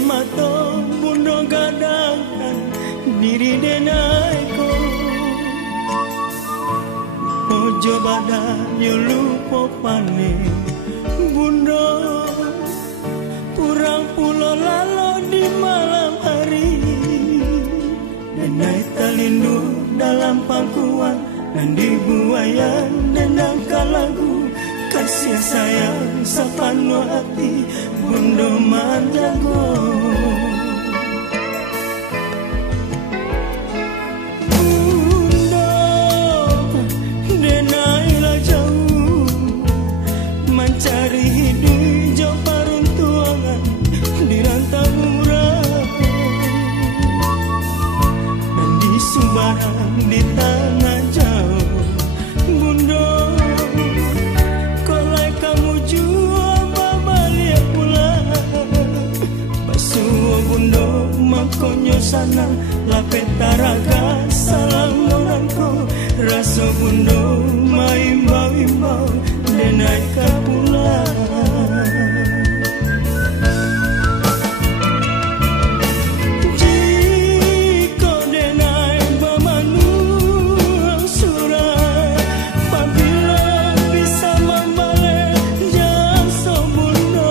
mato bundo gadangkan diri denaiko ojo badanyo lupo pane bundo kurang pulau lalo di malam hari denai talindu dalam pangkuan dan dibuayan dan kalagu kasih sayang sapano hati bundo mandago bundo denailah jauh mencari hidup jauh paruntuangan di Rantamurang dan di Sumbarang di tanah jauh bundo bundo makonyo sana lapetaraga salam nonanko raso bundo maimbau-imbau denai kapulang jiko denai bamanu surat apabila bisa membalik jasa bundo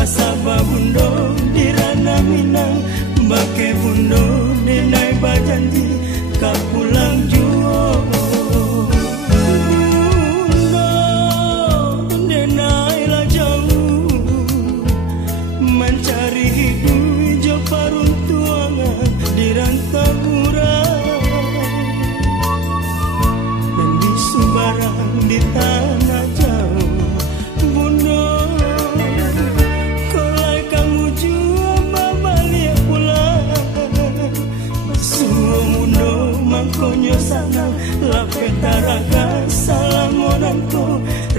basaba bundo di Ranah Minang bake bundo denai bajanji kapulang juo bundo denai lah jauh mencari hidup jo paruntuangan di Rantamurang dan di Sumbarang di tanah jauh bundo konyo sana lapetaraga salamonanko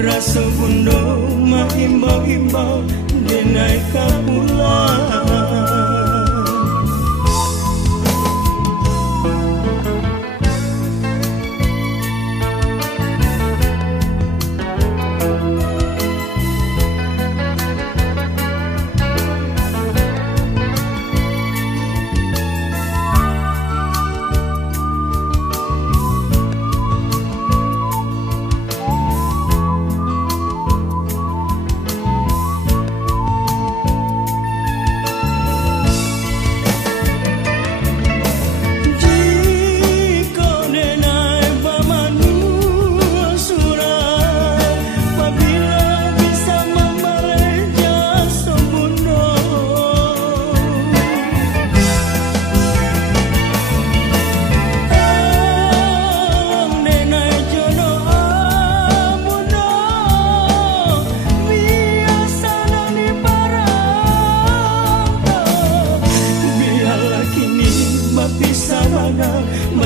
raso bundo mahimbau-himbau denai kapulang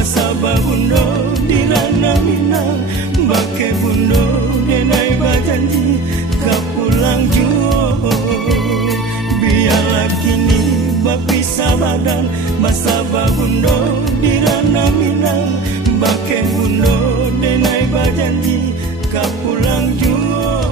basaba bundo di Ranah Minang bake bundo denai bajanji kapulang juo biarlah kini bapisa badan basaba bundo di Ranah Minang bake bundo denai bajanji kapulang juo